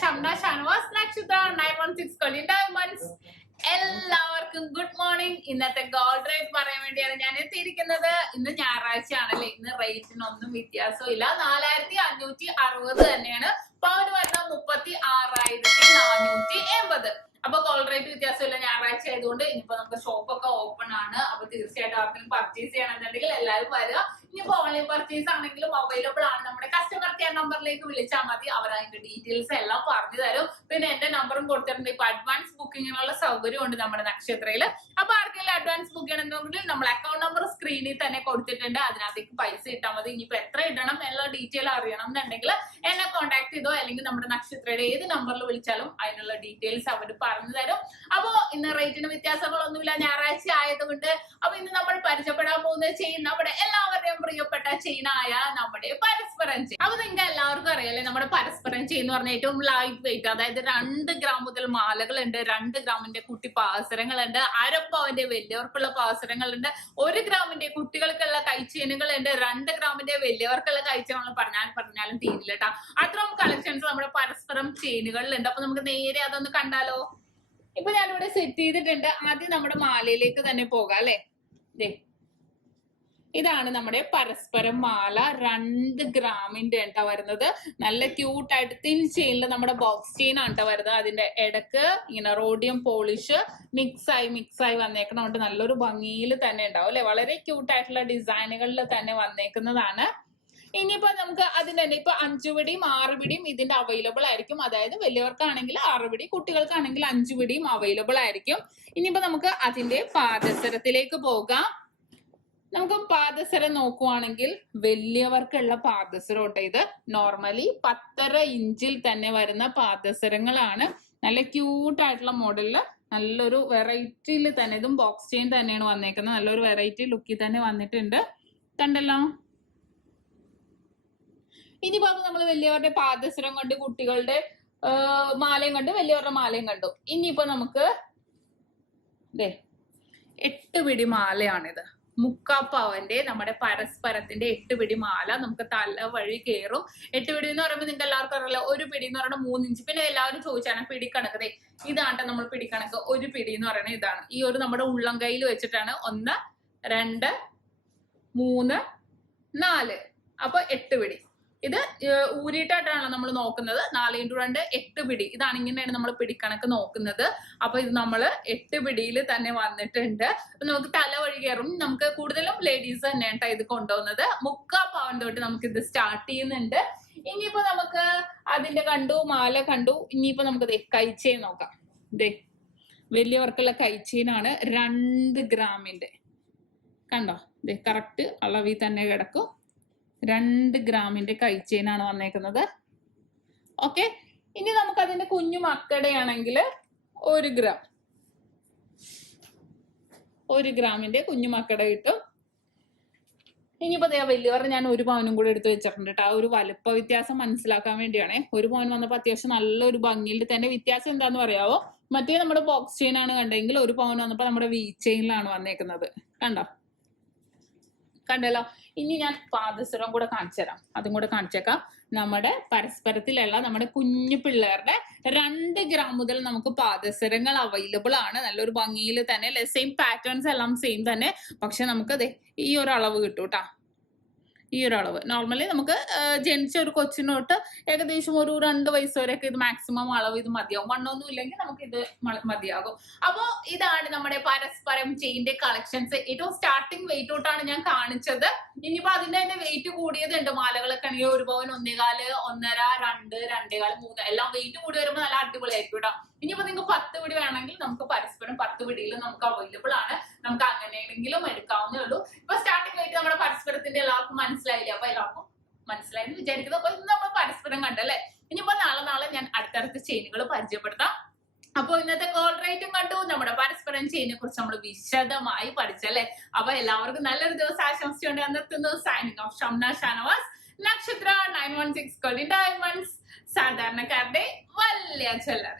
ഷംന ഷാനവാസ് നക്ഷത്ര 916 ഡയമണ്ട്സ്. എല്ലാവർക്കും good morning. ഇന്നത്തെ ഗോൾഡ് റേറ്റ് പറയാൻ വേണ്ടിയാണ് ഞാൻ എത്തിയിരിക്കുന്നത്. ഇന്ന് ഞായറാഴ്ച ആണല്ലേ. ഇന്ന് റേറ്റിനൊന്നും വ്യത്യാസവും ഇല്ല. 4560 തന്നെയാണ്. പവന് വരുന്നത് 36,480. അപ്പൊ ഗോൾഡ് റേറ്റ് വ്യത്യാസമില്ല, ഞായറാഴ്ച ആയതുകൊണ്ട്. ഇനിയിപ്പോ നമുക്ക് ഷോപ്പൊക്കെ ഓപ്പൺ ആണ്. അപ്പൊ തീർച്ചയായിട്ടും ആർക്കും പർച്ചേസ് ചെയ്യണമെന്നുണ്ടെങ്കിൽ എല്ലാവരും വരിക. ഇനിയിപ്പോ ഓൺലൈൻ പർച്ചേസ് ആണെങ്കിലും അവൈലബിൾ ആണ്. നമ്മുടെ കസ്റ്റമർ കെയർ നമ്പറിലേക്ക് വിളിച്ചാൽ മതി. അവർ അതിന്റെ ഡീറ്റെയിൽസ് എല്ലാം പറഞ്ഞു തരും. പിന്നെ എന്റെ നമ്പറും കൊടുത്തിട്ടുണ്ട്. ഇപ്പൊ അഡ്വാൻസ് ബുക്കിങ്ങിനുള്ള സൗകര്യം ഉണ്ട് നമ്മുടെ നക്ഷത്രയില്. അപ്പൊ ആർക്കെങ്കിലും അഡ്വാൻസ് ബുക്ക് ചെയ്യണമെന്നുണ്ടെങ്കിൽ നമ്മൾ അക്കൗണ്ട് നമ്പർ സ്ക്രീനിൽ തന്നെ കൊടുത്തിട്ടുണ്ട്. അതിനകത്തേക്ക് പൈസ ഇട്ടാൽ മതി. ഇനിയിപ്പോ എത്ര ഇടണം എല്ലാ ഡീറ്റെയിൽ അറിയണം എന്നുണ്ടെങ്കിൽ എന്നെ കോൺടാക്ട് ചെയ്തോ അല്ലെങ്കിൽ നമ്മുടെ നക്ഷത്രയുടെ ഏത് നമ്പറിൽ വിളിച്ചാലും അതിനുള്ള ഡീറ്റെയിൽസ് അവർ പറഞ്ഞു തരും. അപ്പോ ഇന്ന് റേറ്റിന് വ്യത്യാസങ്ങളൊന്നുമില്ല, ഞായറാഴ്ച ആയതുകൊണ്ട്. അപ്പൊ ഇന്ന് നമ്മൾ പരിചയപ്പെടാൻ പോകുന്ന ചെയിൻ നമ്മുടെ എല്ലാവരുടെയും പ്രിയപ്പെട്ട ചെയിനായ നമ്മുടെ പരസ്പരം ചെയിൻ. അപ്പൊ നിങ്ങൾക്ക് എല്ലാവർക്കും അറിയാലേ, നമ്മുടെ പരസ്പരം ചെയിൻ എന്ന് പറഞ്ഞാൽ ഏറ്റവും ലൈറ്റ് വെയിറ്റ്, അതായത് 2 ഗ്രാം മുതൽ മാലകളുണ്ട്, 2 ഗ്രാമിന്റെ കുട്ടി പാസരങ്ങളുണ്ട്, അരപ്പവന്റെ വലിയവർക്കുള്ള പാസരങ്ങളുണ്ട്, 1 ഗ്രാമിന്റെ കുട്ടികൾക്കുള്ള കൈച്ചെയിനുകളുണ്ട്, 2 ഗ്രാമിന്റെ വലിയവർക്കുള്ള കൈച്ചെയിനുകൾ പറഞ്ഞാലും തീരില്ല കേട്ടോ. അത്രയും കളക്ഷൻസ് നമ്മുടെ പരസ്പരം ചെയിനുകളിലുണ്ട്. അപ്പൊ നമുക്ക് നേരെ അതൊന്ന് കണ്ടാലോ. ഇപ്പൊ ഞാനിവിടെ സെറ്റ് ചെയ്തിട്ടുണ്ട്. ആദ്യം നമ്മുടെ മാലയിലേക്ക് തന്നെ പോകാം അല്ലെ. ഇതാണ് നമ്മുടെ പരസ്പരം മാല. 2 ഗ്രാമിന്റെ ആണ് വരുന്നത്. നല്ല ക്യൂട്ടായിട്ട് തിൻ ചെയിനിൽ നമ്മുടെ ബോക്സ് ചെയിൻ ആണ് വരുന്നത്. അതിന്റെ ഇടക്ക് ഇങ്ങനെ റോഡിയം പോളിഷ് മിക്സായി വന്നേക്കണോണ്ട് നല്ലൊരു ഭംഗിയിൽ തന്നെ ഉണ്ടാവും അല്ലെ. വളരെ ക്യൂട്ടായിട്ടുള്ള ഡിസൈനുകളിൽ തന്നെ വന്നേക്കുന്നതാണ്. ഇനിയിപ്പോ നമുക്ക് അതിന്റെ തന്നെ ഇപ്പൊ 5 പിടിയും 6 പിടിയും ഇതിന്റെ അവൈലബിൾ ആയിരിക്കും. അതായത് വലിയവർക്കാണെങ്കിൽ 6 പിടി, കുട്ടികൾക്കാണെങ്കിൽ 5 പിടിയും അവൈലബിൾ ആയിരിക്കും. ഇനിയിപ്പോ നമുക്ക് അതിന്റെ പാദസരത്തിലേക്ക് പോകാം. നമുക്ക് പാദസരം നോക്കുവാണെങ്കിൽ വലിയവർക്കുള്ള പാദസരം ഉണ്ട്. ഇത് നോർമലി 10.5 ഇഞ്ചിൽ തന്നെ വരുന്ന പാദസരങ്ങളാണ്. നല്ല ക്യൂട്ടായിട്ടുള്ള മോഡലില് നല്ലൊരു വെറൈറ്റിയിൽ തന്നെ, ഇതും ബോക്സ് ചെയിൻ തന്നെയാണ് വന്നേക്കുന്നത്. നല്ലൊരു വെറൈറ്റി ലുക്കിൽ തന്നെ വന്നിട്ടുണ്ട്, കണ്ടല്ലോ. ഇനിയിപ്പോ നമ്മൾ വലിയവരുടെ പാദസരം കണ്ട്, കുട്ടികളുടെ മാലയും കണ്ടു, വലിയവരുടെ മാലയും കണ്ടു. ഇനിയിപ്പോ നമുക്ക് 8 പിടി മാലയാണിത്. 3/4 പവന്റെ നമ്മുടെ പരസ്പരത്തിന്റെ 8 പിടി മാല നമുക്ക് തല വഴി കയറും. 8 പിടി എന്ന് പറയുമ്പോൾ നിങ്ങൾക്ക് എല്ലാവർക്കും അറിയില്ല, 1 പിടി എന്ന് പറയുന്നത് 3 ഇഞ്ച്. പിന്നെ എല്ലാവരും ചോദിച്ചാണ് പിടിക്കണക്ക്. ഇതാണ് നമ്മൾ പിടിക്കണക്ക്. 1 പിടി എന്ന് പറയുന്നത് ഇതാണ്. ഈ ഒരു നമ്മുടെ ഉള്ളം കയ്യിൽ വെച്ചിട്ടാണ് 1, 2, 3, 4. അപ്പൊ 8 പിടി. ഇത് ഊരിയിട്ടായിട്ടാണ് നമ്മൾ നോക്കുന്നത്. 4 × 2 8 പിടി. ഇതാണ്, ഇങ്ങനെയാണ് നമ്മൾ പിടിക്കണക്ക് നോക്കുന്നത്. അപ്പൊ ഇത് നമ്മള് 8 പിടിയിൽ തന്നെ വന്നിട്ടുണ്ട്. നമുക്ക് തല വഴി കയറും. നമുക്ക് കൂടുതലും ലേഡീസ് തന്നെയാണ് ഇത് കൊണ്ടുപോകുന്നത്. 3/4 പവൻ തൊട്ട് നമുക്ക് ഇത് സ്റ്റാർട്ട് ചെയ്യുന്നുണ്ട്. ഇനിയിപ്പോ നമുക്ക് അതിന്റെ കണ്ടു, മാല കണ്ടു. ഇനിയിപ്പോ നമുക്ക് കൈച്ചെയിൻ നോക്കാം. വലിയവർക്കുള്ള കൈച്ചെയിനാണ് 2 ഗ്രാമിന്റെ. കണ്ടോ, കറക്റ്റ് അളവിൽ തന്നെ കിടക്കും. 2 ഗ്രാമിന്റെ കൈച്ചെയിനാണ് വന്നേക്കുന്നത്. ഓക്കെ. ഇനി നമുക്ക് അതിന്റെ കുഞ്ഞു മക്കടയാണെങ്കിൽ 1 ഗ്രാം, 1 ഗ്രാമിന്റെ കുഞ്ഞു മക്കട കിട്ടും. ഇനിയിപ്പോ വലിയവർ ഞാൻ 1 പവനും കൂടെ എടുത്ത് വെച്ചിട്ടുണ്ട് കേട്ടോ. ഒരു വലുപ്പ വ്യത്യാസം മനസ്സിലാക്കാൻ വേണ്ടിയാണേ. 1 പവൻ വന്നപ്പോ അത്യാവശ്യം നല്ലൊരു ഭംഗിയിൽ തന്നെ. വ്യത്യാസം എന്താന്ന് പറയാവോ, മറ്റേ നമ്മുടെ ബോക്സ് ചെയിൻ ആണ് കണ്ടെങ്കിൽ 1 പവൻ വന്നപ്പോ നമ്മുടെ വി ചെയിനിലാണ് വന്നേക്കുന്നത്. കണ്ടല്ലോ. ഇനി ഞാൻ പാദസരം കൂടെ കാണിച്ചു തരാം. അതും കൂടെ കാണിച്ചേക്കാം. നമ്മുടെ പരസ്പരത്തിലുള്ള നമ്മുടെ കുഞ്ഞു പിള്ളേരുടെ 2 ഗ്രാം മുതൽ നമുക്ക് പാദസരങ്ങൾ അവൈലബിൾ ആണ്. നല്ലൊരു ഭംഗിയിൽ തന്നെ, സെയിം പാറ്റേൺസ് എല്ലാം സെയിം തന്നെ. പക്ഷെ നമുക്ക് ഈ ഒരു അളവ് കിട്ടും കേട്ടാ. ഈ ഒരു അളവ് നോർമലി നമുക്ക് ജനിച്ച ഒരു കൊച്ചിനോട്ട് ഏകദേശം ഒരു 2 വയസ്സ് വരെയൊക്കെ ഇത് മാക്സിമം അളവ് ഇത് മതിയാവും. മണ്ണൊന്നും ഇല്ലെങ്കിൽ നമുക്ക് ഇത് മതിയാകും. അപ്പോ ഇതാണ് നമ്മുടെ പരസ്പരം ചെയിന്റെ കളക്ഷൻസ്. ഏറ്റവും സ്റ്റാർട്ടിങ് വെയിറ്റ് തൊട്ടാണ് ഞാൻ കാണിച്ചത്. ഇനിയിപ്പോ അതിന്റെ തന്നെ വെയിറ്റ് കൂടിയതുണ്ട്. മാലകളൊക്കെ ആണെങ്കിൽ 1 പവൻ 1.25, 1.5, 2, 2.25, 3 എല്ലാം വെയിറ്റ് കൂടി വരുമ്പോൾ നല്ല അടിപൊളിയായിരിക്കും കേട്ടോ. ഇനിയിപ്പോ നിങ്ങൾക്ക് 10 പിടി വേണമെങ്കിൽ നമുക്ക് പരസ്പരം 10 പിടിയിൽ നമുക്ക് അവൈലബിൾ ആണ്. നമുക്ക് അങ്ങനെയാണെങ്കിലും എടുക്കാവുന്നേ ഉള്ളൂ. ഇപ്പൊ സ്റ്റാർട്ടിംഗ് വെയിറ്റ് നമ്മുടെ പരസ്പരത്തിന്റെ എല്ലാവർക്കും മനസ്സിലായില്ല. അപ്പൊ എല്ലാവർക്കും മനസ്സിലായെന്ന് വിചാരിക്കുന്നത്. അപ്പൊ ഇന്ന് നമ്മൾ പരസ്പരം കണ്ടല്ലേ. ഇനിയിപ്പോ നാളെ ഞാൻ അടുത്തടുത്ത ചെയിനുകൾ പരിചയപ്പെടുത്താം. അപ്പൊ ഇന്നത്തെ ഗോൾഡ് റേറ്റും കണ്ടു, നമ്മുടെ പരസ്പരം ചെയിനെ കുറിച്ച് നമ്മൾ വിശദമായി പഠിച്ചല്ലേ. അപ്പൊ എല്ലാവർക്കും നല്ലൊരു ദിവസം ആശംസിച്ചുകൊണ്ട് നിർത്തുന്നു. സൈനിങ് ഓഫ് ഷംന ഷാനവാസ്, നക്ഷത്ര 916 ഡയമണ്ട്സ്. സാധാരണക്കാരുടെ വലിയ ചെല്ലർ.